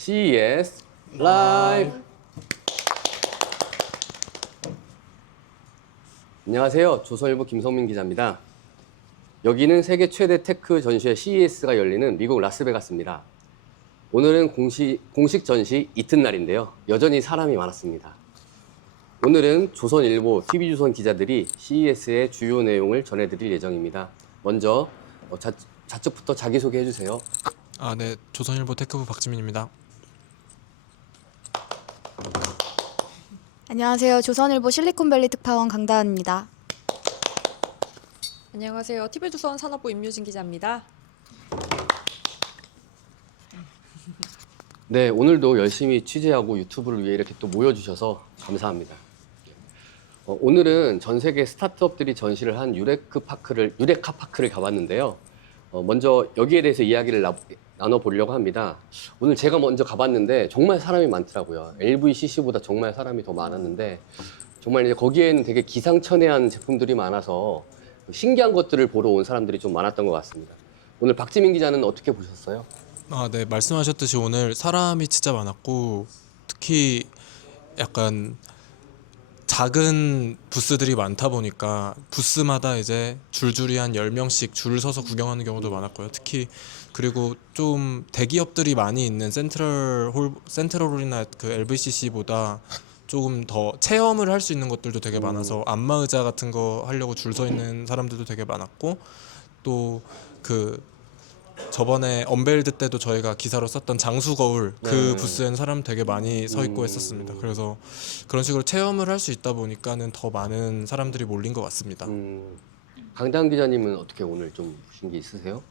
CES 라이브. 안녕하세요. 조선일보 김성민 기자입니다. 여기는 세계 최대 테크 전시회 CES가 열리는 미국 라스베가스입니다. 오늘은 공식 전시 이튿날인데요. 여전히 사람이 많았습니다. 오늘은 조선일보, TV조선 기자들이 CES의 주요 내용을 전해드릴 예정입니다. 먼저 좌측부터 자기소개 해주세요. 네. 조선일보 테크부 박지민입니다. 안녕하세요. 조선일보 실리콘밸리 특파원 강다은입니다. 안녕하세요. TV조선 산업부 임유진 기자입니다. 네, 오늘도 열심히 취재하고 유튜브를 위해 이렇게 또 모여주셔서 감사합니다. 오늘은 전 세계 스타트업들이 전시를 한 유레카 파크를 가봤는데요. 먼저 여기에 대해서 이야기를 나눠보려고 합니다. 오늘 제가 먼저 가봤는데 정말 사람이 많더라고요. LVCC보다 정말 사람이 더 많았는데 정말 이제 거기에는 되게 기상천외한 제품들이 많아서 신기한 것들을 보러 온 사람들이 좀 많았던 것 같습니다. 오늘 박지민 기자는 어떻게 보셨어요? 네. 말씀하셨듯이 오늘 사람이 진짜 많았고 특히 약간 작은 부스들이 많다 보니까 부스마다 이제 줄줄이 한 10명씩 줄을 서서 구경하는 경우도 많았고요. 특히 그리고 좀 대기업들이 많이 있는 센트럴홀이나 그 LVCC보다 조금 더 체험을 할 수 있는 것들도 되게 많아서 안마의자 같은 거 하려고 줄 서 있는 사람들도 되게 많았고 또 그 저번에 언베일드 때도 저희가 기사로 썼던 장수 거울 그 부스에는 사람 되게 많이 서 있고 했었습니다. 그래서 그런 식으로 체험을 할 수 있다 보니까는 더 많은 사람들이 몰린 것 같습니다. 강다은 기자님은 어떻게 오늘 좀 보신 게 있으세요?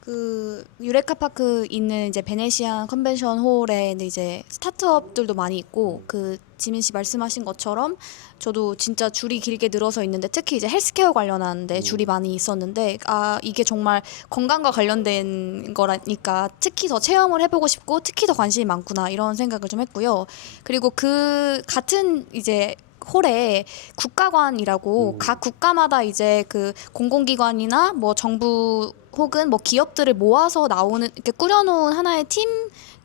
그 유레카 파크 있는 이제 베네시안 컨벤션 홀에 이제 스타트업들도 많이 있고 그 지민 씨 말씀하신 것처럼 저도 진짜 줄이 길게 늘어서 있는데 특히 이제 헬스케어 관련한데 줄이 많이 있었는데 이게 정말 건강과 관련된 거라니까 특히 더 체험을 해보고 싶고 특히 더 관심이 많구나 이런 생각을 좀 했고요. 그리고 그 같은 이제 홀에 국가관이라고 각 국가마다 이제 그 공공기관이나 뭐 정부 혹은 뭐 기업들을 모아서 나오는 이렇게 꾸려놓은 하나의 팀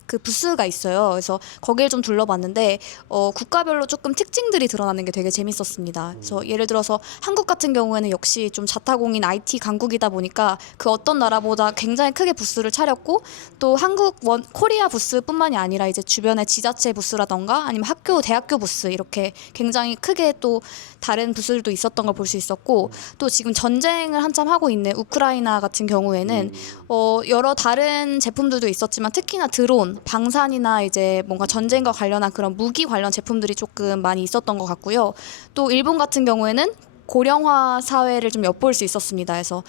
그 부스가 있어요. 그래서 거기를 좀 둘러봤는데 국가별로 조금 특징들이 드러나는 게 되게 재밌었습니다. 그래서 예를 들어서 한국 같은 경우에는 역시 좀 자타공인 IT 강국이다 보니까 그 어떤 나라보다 굉장히 크게 부스를 차렸고 또 코리아 부스뿐만이 아니라 이제 주변의 지자체 부스라던가 아니면 학교, 대학교 부스 이렇게 굉장히 크게 또 다른 부스들도 있었던 걸 볼 수 있었고 또 지금 전쟁을 한참 하고 있는 우크라이나 같은 경우에는 여러 다른 제품들도 있었지만 특히나 드론 방산이나 이제 뭔가 전쟁과 관련한 그런 무기 관련 제품들이 조금 많이 있었던 것 같고요. 또 일본 같은 경우에는 고령화 사회를 좀 엿볼 수 있었습니다. 그래서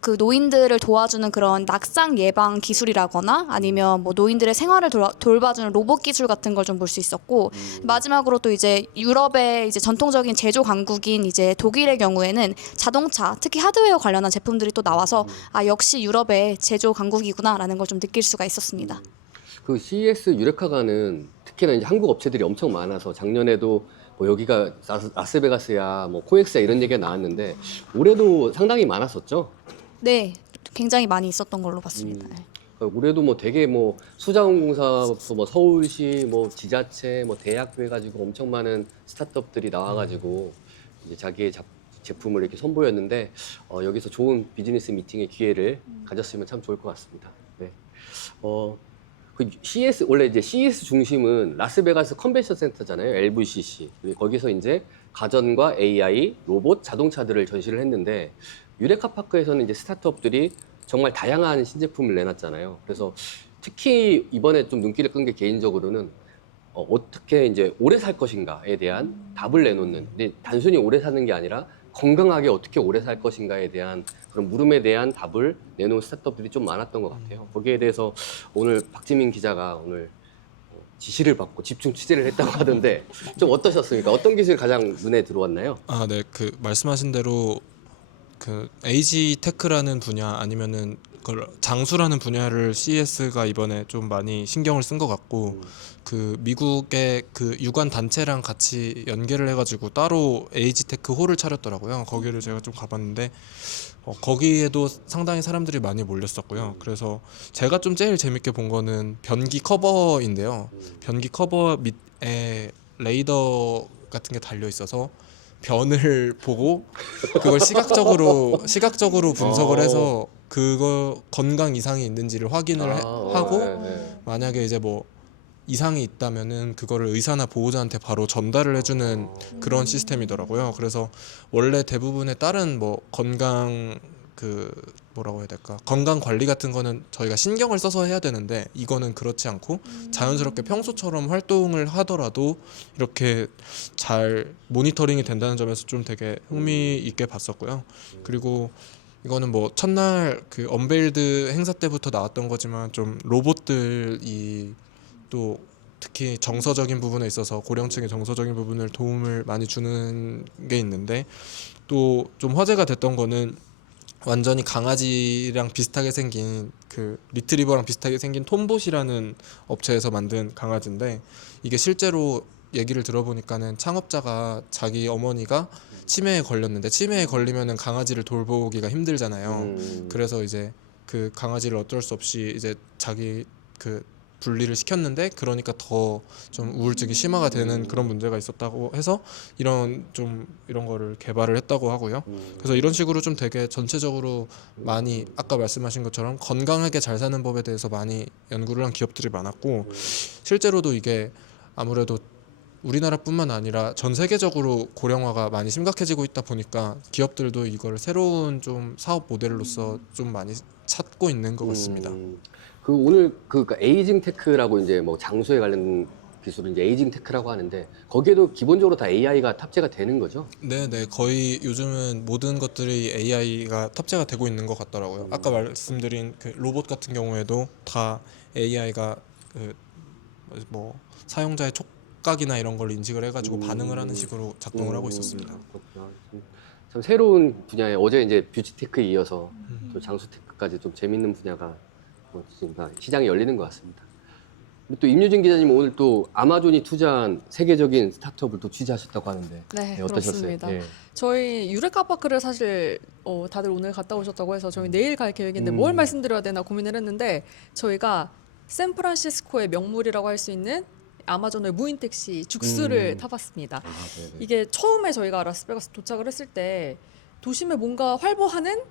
그 노인들을 도와주는 그런 낙상 예방 기술이라거나 아니면 뭐 노인들의 생활을 돌봐주는 로봇 기술 같은 걸 좀 볼 수 있었고 마지막으로 또 이제 유럽의 이제 전통적인 제조 강국인 이제 독일의 경우에는 자동차 특히 하드웨어 관련한 제품들이 또 나와서 역시 유럽의 제조 강국이구나라는 걸 좀 느낄 수가 있었습니다. 그 CES 유레카가는 특히나 이제 한국 업체들이 엄청 많아서 작년에도 뭐 여기가 라스베가스야, 뭐 코엑스야 이런 얘기가 나왔는데 올해도 상당히 많았었죠. 네, 굉장히 많이 있었던 걸로 봤습니다. 올해도 뭐 되게 뭐 수자원공사부터 뭐 서울시, 뭐 지자체, 뭐 대학교 해가지고 엄청 많은 스타트업들이 나와가지고 이제 자기의 제품을 이렇게 선보였는데 여기서 좋은 비즈니스 미팅의 기회를 가졌으면 참 좋을 것 같습니다. 네. 그 CES 원래 이제 CES 중심은 라스베가스 컨벤션 센터잖아요. LVCC. 거기서 이제 가전과 AI, 로봇, 자동차들을 전시를 했는데 유레카 파크에서는 이제 스타트업들이 정말 다양한 신제품을 내놨잖아요. 그래서 특히 이번에 좀 눈길을 끈 게 개인적으로는 어떻게 이제 오래 살 것인가에 대한 답을 내놓는. 근데 단순히 오래 사는 게 아니라 건강하게 어떻게 오래 살 것인가에 대한 그런 물음에 대한 답을 내놓은 스타트업들이 좀 많았던 것 같아요. 거기에 대해서 오늘 박지민 기자가 오늘 지시를 받고 집중 취재를 했다고 하던데 좀 어떠셨습니까? 어떤 기술이 가장 눈에 들어왔나요? 네. 그 말씀하신 대로 그 에이지 테크라는 분야 아니면은 그 장수라는 분야를 CES가 이번에 좀 많이 신경을 쓴 것 같고 그 미국의 그 유관 단체랑 같이 연계를 해가지고 따로 에이지 테크 홀을 차렸더라고요. 거기를 제가 좀 가봤는데 거기에도 상당히 사람들이 많이 몰렸었고요. 그래서 제가 좀 제일 재밌게 본 거는 변기 커버인데요. 변기 커버 밑에 레이더 같은 게 달려 있어서 변을 보고 그걸 시각적으로 분석을 해서 그거 건강 이상이 있는지를 확인을 하고 만약에 이제 뭐 이상이 있다면은 그거를 의사나 보호자한테 바로 전달을 해주는 그런 시스템이더라고요. 그래서 원래 대부분의 다른 뭐 건강 그 뭐라고 해야 될까 건강 관리 같은 거는 저희가 신경을 써서 해야 되는데 이거는 그렇지 않고 자연스럽게 평소처럼 활동을 하더라도 이렇게 잘 모니터링이 된다는 점에서 좀 되게 흥미 있게 봤었고요. 그리고 이거는 뭐 첫날 그 언베일드 행사 때부터 나왔던 거지만 좀 로봇들이 또 특히 정서적인 부분에 있어서 고령층의 정서적인 부분을 도움을 많이 주는 게 있는데 또 좀 화제가 됐던 거는 완전히 강아지랑 비슷하게 생긴 그 리트리버랑 비슷하게 생긴 톰봇이라는 업체에서 만든 강아지인데 이게 실제로 얘기를 들어보니까는 창업자가 자기 어머니가 치매에 걸렸는데 치매에 걸리면은 강아지를 돌보기가 힘들잖아요. 그래서 이제 그 강아지를 어쩔 수 없이 이제 자기 그 분리를 시켰는데 그러니까 더 좀 우울증이 심화가 되는 그런 문제가 있었다고 해서 이런 거를 개발을 했다고 하고요. 그래서 이런 식으로 좀 되게 전체적으로 많이 아까 말씀하신 것처럼 건강하게 잘 사는 법에 대해서 많이 연구를 한 기업들이 많았고 실제로도 이게 아무래도 우리나라뿐만 아니라 전 세계적으로 고령화가 많이 심각해지고 있다 보니까 기업들도 이걸 새로운 좀 사업 모델로서 좀 많이 찾고 있는 것 같습니다. 그 오늘 그러니까 에이징 테크라고 이제 뭐 장소에 관련 기술은 이제 에이징 테크라고 하는데 거기에도 기본적으로 다 AI가 탑재가 되는 거죠? 네, 거의 요즘은 모든 것들이 AI가 탑재가 되고 있는 것 같더라고요. 아까 말씀드린 그 로봇 같은 경우에도 다 AI가 그 뭐 사용자의 촉각이나 이런 걸 인식을 해가지고 반응을 하는 식으로 작동을 하고 있었습니다. 그렇구나. 참 새로운 분야에 어제 이제 뷰티 테크에 이어서 또 장수 테크까지 좀 재밌는 분야가 지금 다 시장이 열리는 것 같습니다. 또 임유진 기자님 오늘 또 아마존이 투자한 세계적인 스타트업을 또 취재하셨다고 하는데 네, 어떠셨어요? 그렇습니다. 예. 저희 유레카파크를 사실 다들 오늘 갔다 오셨다고 해서 저희 내일 갈 계획인데 뭘 말씀드려야 되나 고민을 했는데 저희가 샌프란시스코의 명물이라고 할 수 있는 아마존의 무인 택시 죽스를 타봤습니다. 네네. 이게 처음에 저희가 라스베가스 도착을 했을 때 도심에 뭔가 활보하는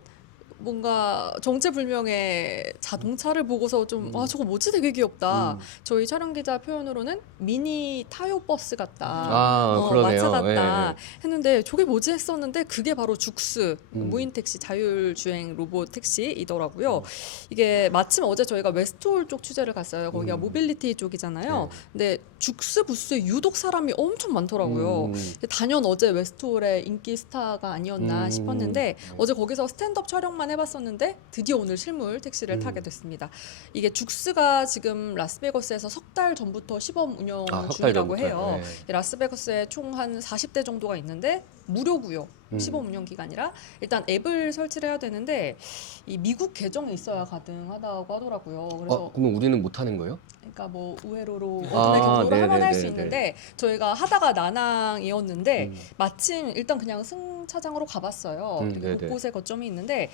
뭔가 정체불명의 자동차를 보고서 좀 저거 뭐지 되게 귀엽다. 저희 촬영 기자 표현으로는 미니 타요 버스 같다. 그러네요. 마차 같다 예. 했는데 저게 뭐지 했었는데 그게 바로 죽스 무인 택시 자율 주행 로봇 택시이더라고요. 이게 마침 어제 저희가 웨스트홀 쪽 취재를 갔어요. 거기가 모빌리티 쪽이잖아요. 근데 죽스 부스에 유독 사람이 엄청 많더라고요. 단연 어제 웨스트홀의 인기 스타가 아니었나 싶었는데 어제 거기서 스탠드업 촬영만 해봤었는데 드디어 오늘 실물 택시를 타게 됐습니다. 이게 죽스가 지금 라스베거스에서 석 달 전부터 시범 운영 석 달 중이라고 전부터요? 해요. 네. 라스베거스에 총 한 40대 정도가 있는데 무료고요. 시범 운영 기간이라 일단 앱을 설치를 해야 되는데 이 미국 계정이 있어야 가능하다고 하더라고요. 그래서 그러면 우리는 못 하는 거예요? 그러니까 뭐 우회로로 어둠의 경로로 하면 할 수 있는데 저희가 하다가 난항이었는데 마침 일단 그냥 승차장으로 가봤어요. 네네. 곳곳에 거점이 있는데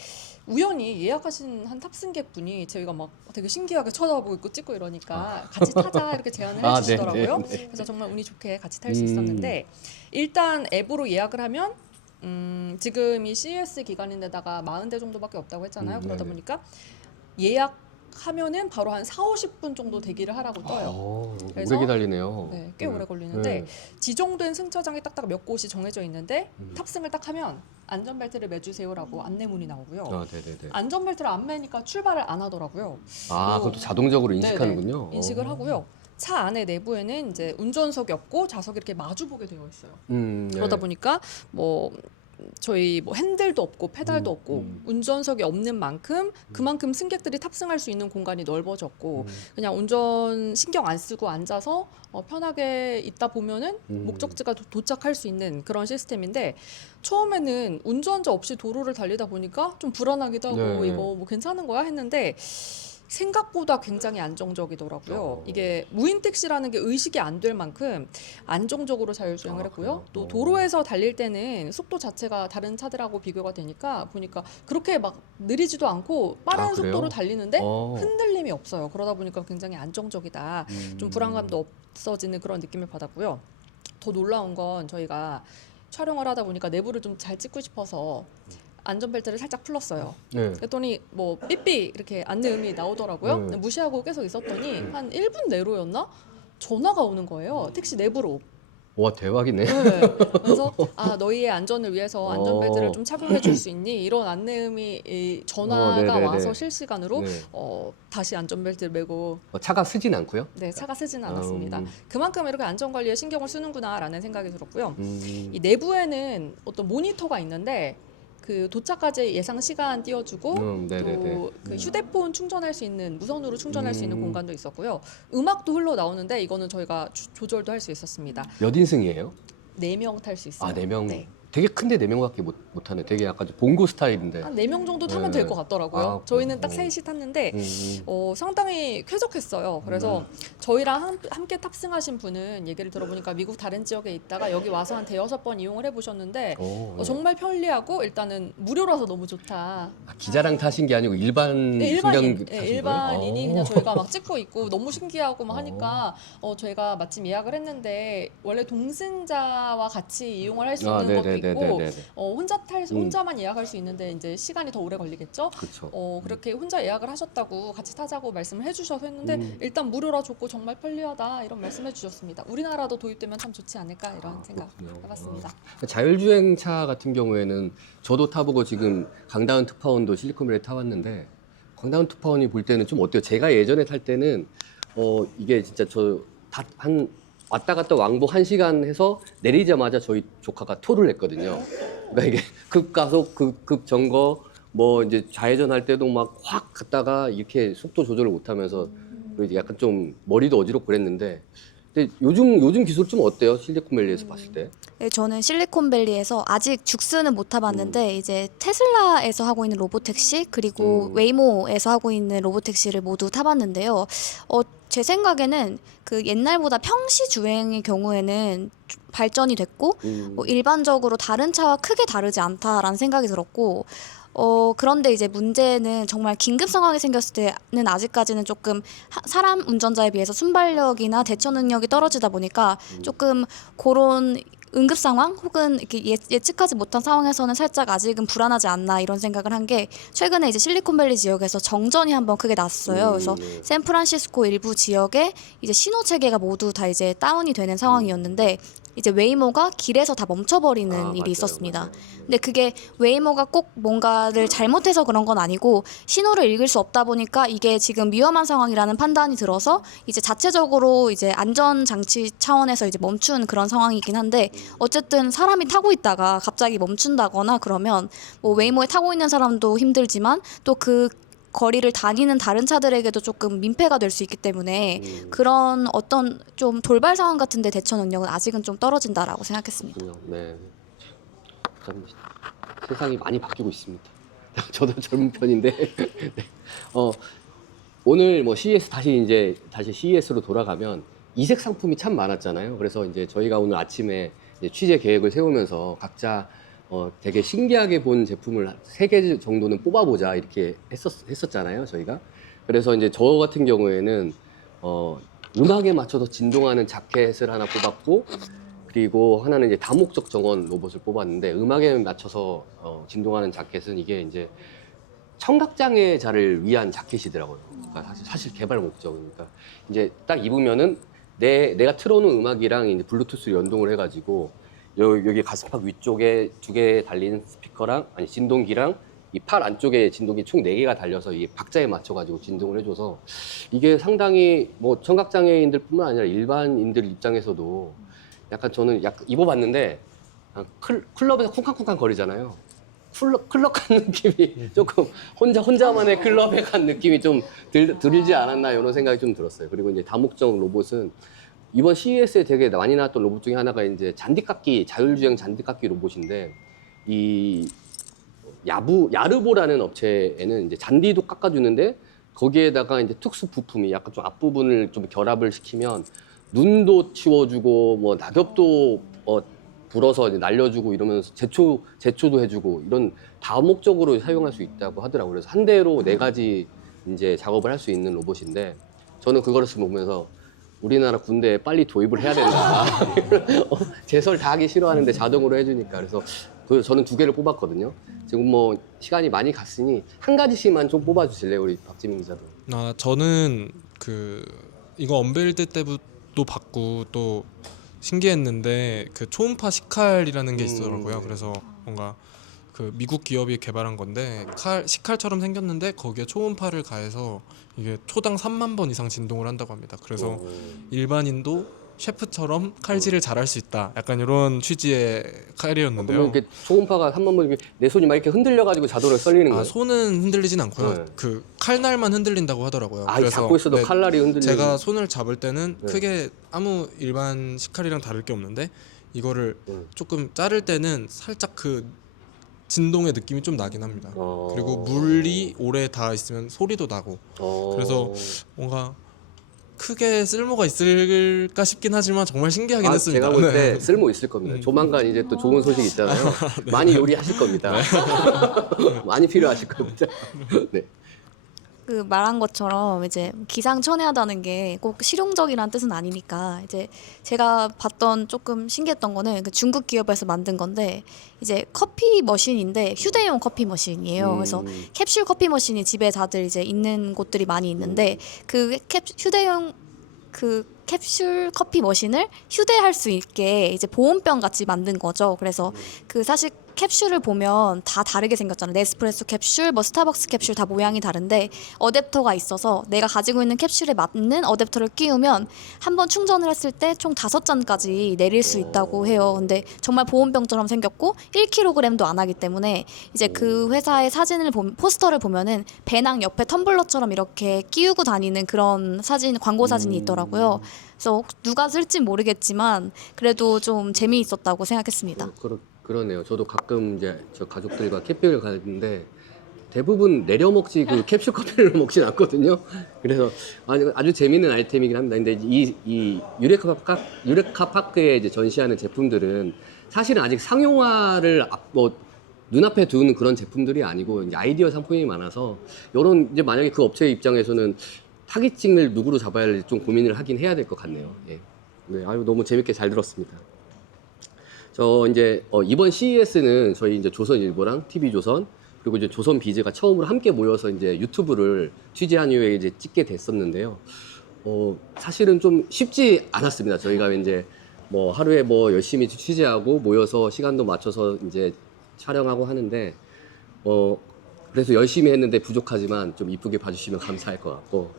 우연히 예약하신 한 탑승객분이 저희가 막 되게 신기하게 쳐다보고 있고 찍고 이러니까 같이 타자 이렇게 제안을 해주시더라고요. 네네. 그래서 정말 운이 좋게 같이 탈 수 있었는데 일단 앱으로 예약을 하면 지금이 CES 기간인데다가 40대 정도밖에 없다고 했잖아요. 그러다 네네. 보니까 예약하면은 바로 한 4-50분 정도 대기를 하라고 떠요. 그래서 오래 기다리네요. 네, 꽤 오래 걸리는데 지정된 승차장이 딱딱 몇 곳이 정해져 있는데 탑승을 딱 하면 안전벨트를 매주세요라고 안내문이 나오고요. 네네네. 안전벨트를 안 매니까 출발을 안 하더라고요. 그것도 자동적으로 인식하는군요. 네네, 인식을 하고요. 차 안에 내부에는 이제 운전석이 없고 좌석이 이렇게 마주 보게 되어 있어요. 그러다 보니까 뭐 저희 뭐 핸들도 없고 페달도 없고 운전석이 없는 만큼 그만큼 승객들이 탑승할 수 있는 공간이 넓어졌고 그냥 운전 신경 안 쓰고 앉아서 편하게 있다 보면은 목적지가 도착할 수 있는 그런 시스템인데 처음에는 운전자 없이 도로를 달리다 보니까 좀 불안하기도 하고 네. 이거 뭐 괜찮은 거야 했는데 생각보다 굉장히 안정적이더라고요. 어. 이게 무인 택시라는 게 의식이 안 될 만큼 안정적으로 자율주행을 했고요. 그래요? 또 도로에서 달릴 때는 속도 자체가 다른 차들하고 비교가 되니까 보니까 그렇게 막 느리지도 않고 빠른 아, 그래요? 속도로 달리는데 어. 흔들림이 없어요. 그러다 보니까 굉장히 안정적이다. 좀 불안감도 없어지는 그런 느낌을 받았고요. 더 놀라운 건 저희가 촬영을 하다 보니까 내부를 좀 잘 찍고 싶어서 안전벨트를 살짝 풀었어요. 네. 그랬더니 뭐 삐삐 이렇게 안내음이 나오더라고요. 네. 근데 무시하고 계속 있었더니 한 1분 내로였나? 전화가 오는 거예요. 택시 내부로. 와, 대박이네. 네. 그래서 아 너희의 안전을 위해서 안전벨트를 좀 착용해 줄 수 있니? 이런 안내음이 이 전화가 네네네. 와서 실시간으로 네. 다시 안전벨트를 매고 차가 쓰진 않고요? 네 차가 쓰지는 않았습니다. 음. 그만큼 이렇게 안전 관리에 신경을 쓰는구나라는 생각이 들었고요. 음. 이 내부에는 어떤 모니터가 있는데 그 도착까지 예상 시간 띄워주고 네네네. 또 그 휴대폰 충전할 수 있는 무선으로 충전할 수 있는 음. 공간도 있었고요. 음악도 흘러 나오는데 이거는 저희가 조절도 할 수 있었습니다. 몇 인승이에요? 4명 탈 수 있어요. 아, 4명. 네. 되게 큰데 4명밖에 못하네. 되게 약간 좀 봉고 스타일인데. 한 4명 정도 타면 네. 될 것 같더라고요. 아, 저희는 딱 그래요? 셋이 탔는데 음. 상당히 쾌적했어요. 그래서 저희랑 함께 탑승하신 분은 얘기를 들어보니까 미국 다른 지역에 있다가 여기 와서 한 대여섯 번 이용을 해보셨는데 네. 정말 편리하고 일단은 무료라서 너무 좋다. 아, 기자랑 타신 게 아니고 일반 네, 승객 일반인, 타신 거예요? 일반인이 그냥 저희가 막 찍고 있고 너무 신기하고 막 어. 하니까 저희가 마침 예약을 했는데 원래 동승자와 같이 이용을 할 수 있는 것도 있고 네네네네네. 혼자만 예약할 수 있는데 이제 시간이 더 오래 걸리겠죠. 그렇죠. 그렇게 혼자 예약을 하셨다고 같이 타자고 말씀을 해주셔서 했는데 일단 무료라 좋고 정말 편리하다 이런 말씀해 주셨습니다. 우리나라도 도입되면 참 좋지 않을까 이런 생각 그렇군요. 해봤습니다. 자율주행차 같은 경우에는 저도 타보고 지금 강다운 특파원도 실리콘밸리 타봤는데 강다운 특파원이 볼 때는 좀 어때요? 제가 예전에 탈 때는 이게 진짜 한 왔다 갔다 왕복 1시간 해서 내리자마자 저희 조카가 토를 했거든요. 그러니까 이게 급가속, 급 점거, 뭐 이제 좌회전 할 때도 막 확 갔다가 이렇게 속도 조절을 못하면서 그리고 이제 약간 좀 머리도 어지럽고 그랬는데 근데 요즘 기술 좀 어때요? 실리콘밸리에서 봤을 때? 네, 저는 실리콘밸리에서 아직 죽스는 못 타봤는데 이제 테슬라에서 하고 있는 로보택시 그리고 웨이모에서 하고 있는 로보택시를 모두 타봤는데요. 제 생각에는 그 옛날보다 평시 주행의 경우에는 발전이 됐고 뭐 일반적으로 다른 차와 크게 다르지 않다라는 생각이 들었고 그런데 이제 문제는 정말 긴급 상황이 생겼을 때는 아직까지는 조금 사람 운전자에 비해서 순발력이나 대처 능력이 떨어지다 보니까 조금 그런 응급 상황 혹은 이렇게 예측하지 못한 상황에서는 살짝 아직은 불안하지 않나 이런 생각을 한 게 최근에 이제 실리콘밸리 지역에서 정전이 한번 크게 났어요. 그래서 샌프란시스코 일부 지역에 이제 신호 체계가 모두 다 이제 다운이 되는 상황이었는데 이제 웨이모가 길에서 다 멈춰버리는 일이 맞아요, 있었습니다. 맞아요. 근데 그게 웨이모가 꼭 뭔가를 잘못해서 그런 건 아니고 신호를 읽을 수 없다 보니까 이게 지금 위험한 상황이라는 판단이 들어서 이제 자체적으로 이제 안전 장치 차원에서 이제 멈춘 그런 상황이긴 한데 어쨌든 사람이 타고 있다가 갑자기 멈춘다거나 그러면 뭐 웨이모에 타고 있는 사람도 힘들지만 또 그 거리를 다니는 다른 차들에게도 조금 민폐가 될 수 있기 때문에 그런 어떤 좀 돌발 상황 같은데 대처 능력은 아직은 좀 떨어진다라고 생각했습니다. 네. 참 세상이 많이 바뀌고 있습니다. 저도 젊은 편인데 네. 오늘 뭐 CES 다시 CES로 돌아가면 이색 상품이 참 많았잖아요. 그래서 이제 저희가 오늘 아침에 이제 취재 계획을 세우면서 각자 되게 신기하게 본 제품을 3개 정도는 뽑아보자 이렇게 했었잖아요, 저희가. 그래서 이제 저 같은 경우에는 음악에 맞춰서 진동하는 자켓을 하나 뽑았고, 그리고 하나는 이제 다목적 정원 로봇을 뽑았는데 음악에 맞춰서 진동하는 자켓은 이게 이제 청각장애자를 위한 자켓이더라고요. 그러니까 사실 개발 목적이니까 이제 딱 입으면은 내가 틀어놓은 음악이랑 이제 블루투스로 연동을 해가지고 여기 가슴팍 위쪽에 2개 달린 스피커랑 진동기랑 이 팔 안쪽에 진동기 총 4개가 달려서 이 박자에 맞춰가지고 진동을 해줘서 이게 상당히 뭐 청각장애인들뿐만 아니라 일반인들 입장에서도 약간 저는 약간 입어봤는데 클럽에서 쿵쾅쿵쾅 거리잖아요. 클럽 간 느낌이 조금 혼자만의 클럽에 간 느낌이 좀 들지 않았나 이런 생각이 좀 들었어요. 그리고 이제 다목적 로봇은 이번 CES에 되게 많이 나왔던 로봇 중에 하나가 이제 자율주행 잔디깎기 로봇인데 이 야르보라는 업체에는 이제 잔디도 깎아주는데 거기에다가 이제 특수 부품이 약간 좀 앞부분을 좀 결합을 시키면 눈도 치워주고 뭐 낙엽도 불어서 이제 날려주고 이러면서 제초도 해주고 이런 다목적으로 사용할 수 있다고 하더라고요. 그래서 한 대로 4가지 이제 작업을 할 수 있는 로봇인데 저는 그거를 보면서 우리나라 군대에 빨리 도입을 해야 된다. 제설 다 하기 싫어하는데 자동으로 해주니까. 그래서 저는 2개를 뽑았거든요. 지금 뭐 시간이 많이 갔으니 한 가지씩만 좀 뽑아주실래요, 우리 박지민 기자도. 저는 이거 언베일드 때도 봤고 또 신기했는데 그 초음파 식칼이라는 게 있더라고요. 그래서 뭔가 그 미국 기업이 개발한 건데 식칼처럼 생겼는데 거기에 초음파를 가해서 이게 초당 3만 번 이상 진동을 한다고 합니다. 그래서 일반인도 셰프처럼 칼질을 잘할 수 있다. 약간 이런 취지의 칼이었는데요. 그러면 이렇게 초음파가 한 번만 내 손이 막 이렇게 흔들려가지고 자동으로 썰리는 거예요? 손은 흔들리진 않고요. 네. 그 칼날만 흔들린다고 하더라고요. 잡고 있어도 네, 칼날이 흔들리는. 제가 손을 잡을 때는 네. 크게 아무 일반 식칼이랑 다를 게 없는데 이거를 조금 자를 때는 살짝 그 진동의 느낌이 좀 나긴 합니다. 그리고 물이 오래 닿아 있으면 소리도 나고 그래서 뭔가 크게 쓸모가 있을까 싶긴 하지만 정말 신기하긴 했습니다. 제가 볼 때 네. 쓸모 있을 겁니다. 조만간 이제 또 좋은 소식 있잖아요. 많이 요리하실 겁니다. 많이 필요하실 겁니다. 네. 그 말한 것처럼 이제 기상천외하다는 게 꼭 실용적이라는 뜻은 아니니까 이제 제가 봤던 조금 신기했던 거는 그 중국 기업에서 만든 건데 이제 커피 머신인데 휴대용 커피 머신이에요. 그래서 캡슐 커피 머신이 집에 다들 이제 있는 곳들이 많이 있는데 그 휴대용 그 캡슐 커피 머신을 휴대할 수 있게 이제 보온병 같이 만든 거죠. 그래서 그 사실 캡슐을 보면 다 다르게 생겼잖아요. 네스프레소 캡슐, 뭐 스타벅스 캡슐 다 모양이 다른데 어댑터가 있어서 내가 가지고 있는 캡슐에 맞는 어댑터를 끼우면 한 번 충전을 했을 때 총 5잔까지 내릴 수 있다고 해요. 근데 정말 보온병처럼 생겼고 1kg도 안 하기 때문에 이제 그 회사의 사진을 포스터를 보면은 배낭 옆에 텀블러처럼 이렇게 끼우고 다니는 그런 사진, 광고 사진이 있더라고요. 그래서 누가 쓸진 모르겠지만 그래도 좀 재미있었다고 생각했습니다. 그러네요. 저도 가끔 이제 저 가족들과 캠핑을 가는데 대부분 내려 먹지 그 캡슐 커피를 먹진 않거든요. 그래서 아주 재미있는 아이템이긴 합니다. 근데 이 유레카 파크에 이제 전시하는 제품들은 사실은 아직 상용화를 눈앞에 두는 그런 제품들이 아니고 이제 아이디어 상품이 많아서 이런 이제 만약에 그 업체 입장에서는 타깃층을 누구로 잡아야 할지 좀 고민을 하긴 해야 될 것 같네요. 예. 네, 너무 재밌게 잘 들었습니다. 저 이제 이번 CES는 저희 이제 조선일보랑 TV조선 그리고 이제 조선비즈가 처음으로 함께 모여서 이제 유튜브를 취재한 이후에 이제 찍게 됐었는데요. 사실은 좀 쉽지 않았습니다. 저희가 이제 뭐 하루에 뭐 열심히 취재하고 모여서 시간도 맞춰서 이제 촬영하고 하는데 그래서 열심히 했는데 부족하지만 좀 이쁘게 봐주시면 감사할 것 같고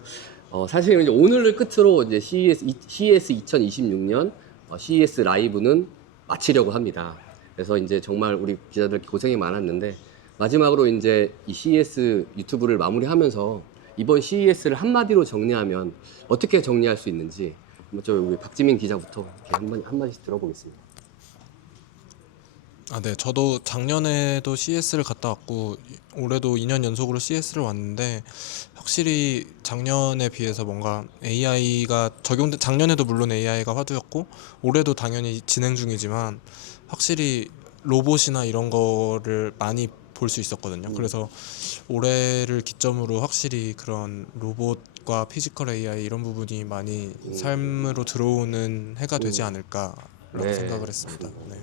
사실은 이제 오늘을 끝으로 이제 CES 2026년 CES 라이브는 마치려고 합니다. 그래서 이제 정말 우리 기자들 고생이 많았는데 마지막으로 이제 이 CES 유튜브를 마무리하면서 이번 CES를 한마디로 정리하면 어떻게 정리할 수 있는지 먼저 우리 박지민 기자부터 이렇게 한마디씩 들어보겠습니다. 네, 저도 작년에도 CES를 갔다 왔고 올해도 2년 연속으로 CES를 왔는데 확실히 작년에 비해서 뭔가 AI가 작년에도 물론 AI가 화두였고 올해도 당연히 진행 중이지만 확실히 로봇이나 이런 거를 많이 볼 수 있었거든요. 그래서 올해를 기점으로 확실히 그런 로봇과 피지컬 AI 이런 부분이 많이 삶으로 들어오는 해가 되지 않을까라고 네. 생각을 했습니다. 네.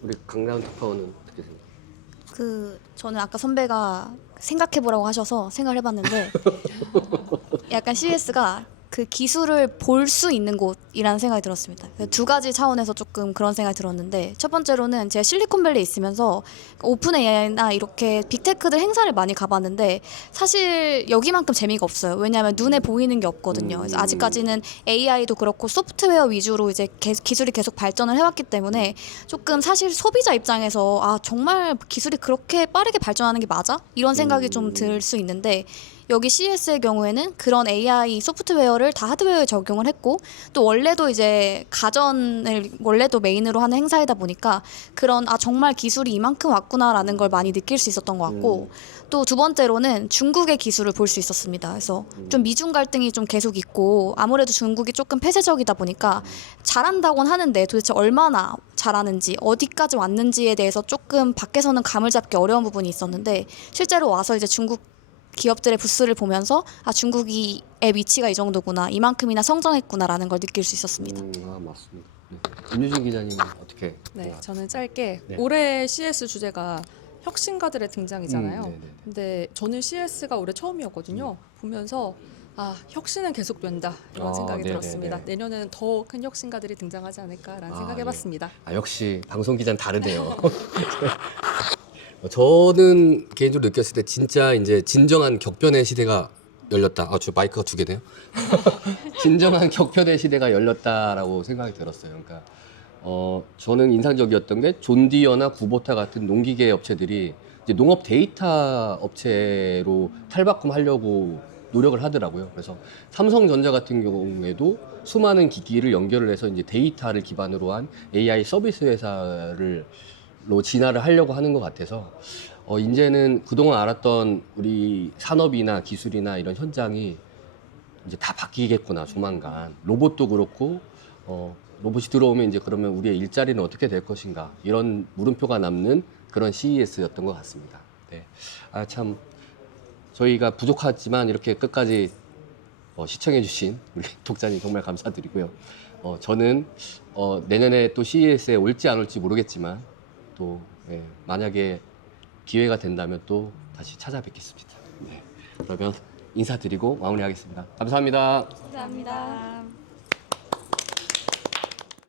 우리 강남 특파원은 어떻게 생각해요? 저는 아까 선배가 생각해보라고 하셔서 생각을 해봤는데 약간 CES가 그 기술을 볼 수 있는 곳이라는 생각이 들었습니다. 2가지 차원에서 조금 그런 생각이 들었는데 첫 번째로는 제가 실리콘밸리에 있으면서 오픈 AI나 이렇게 빅테크들 행사를 많이 가봤는데 사실 여기만큼 재미가 없어요. 왜냐하면 눈에 보이는 게 없거든요. 그래서 아직까지는 AI도 그렇고 소프트웨어 위주로 이제 기술이 계속 발전을 해왔기 때문에 조금 사실 소비자 입장에서 정말 기술이 그렇게 빠르게 발전하는 게 맞아? 이런 생각이 좀 들 수 있는데 여기 CES의 경우에는 그런 AI 소프트웨어를 다 하드웨어에 적용을 했고 또 원래도 이제 가전을 원래도 메인으로 하는 행사이다 보니까 그런 정말 기술이 이만큼 왔구나라는 걸 많이 느낄 수 있었던 것 같고 또 두 번째로는 중국의 기술을 볼 수 있었습니다. 그래서 좀 미중 갈등이 좀 계속 있고 아무래도 중국이 조금 폐쇄적이다 보니까 잘한다고는 하는데 도대체 얼마나 잘하는지 어디까지 왔는지에 대해서 조금 밖에서는 감을 잡기 어려운 부분이 있었는데 실제로 와서 이제 중국 기업들의 부스를 보면서 중국의 위치가 이 정도구나 이만큼이나 성장했구나라는 걸 느낄 수 있었습니다. 맞습니다. 네. 김유진 기자님은 어떻게? 네, 저는 짧게 네. 올해 CS 주제가 혁신가들의 등장이잖아요. 네네. 근데 저는 CS가 올해 처음이었거든요. 보면서 혁신은 계속된다 이런 생각이 네네네. 들었습니다. 내년에는 더 큰 혁신가들이 등장하지 않을까라는 생각해봤습니다. 역시 방송 기자는 다르네요. 저는 개인적으로 느꼈을 때 진짜 이제 진정한 격변의 시대가 열렸다. 저 마이크가 두 개네요. 진정한 격변의 시대가 열렸다라고 생각이 들었어요. 그러니까 저는 인상적이었던 게 존디어나 구보타 같은 농기계 업체들이 이제 농업 데이터 업체로 탈바꿈하려고 노력을 하더라고요. 그래서 삼성전자 같은 경우에도 수많은 기기를 연결을 해서 이제 데이터를 기반으로 한 AI 서비스 회사로 진화를 하려고 하는 것 같아서 이제는 그동안 알았던 우리 산업이나 기술이나 이런 현장이 이제 다 바뀌겠구나 조만간. 로봇도 그렇고 로봇이 들어오면 이제 그러면 우리의 일자리는 어떻게 될 것인가 이런 물음표가 남는 그런 CES였던 것 같습니다. 네. 참 저희가 부족하지만 이렇게 끝까지 시청해주신 우리 독자님 정말 감사드리고요. 저는 내년에 또 CES에 올지 안 올지 모르겠지만 또 만약에 기회가 된다면 또 다시 찾아뵙겠습니다. 네. 그러면 인사드리고 마무리하겠습니다. 감사합니다. 감사합니다.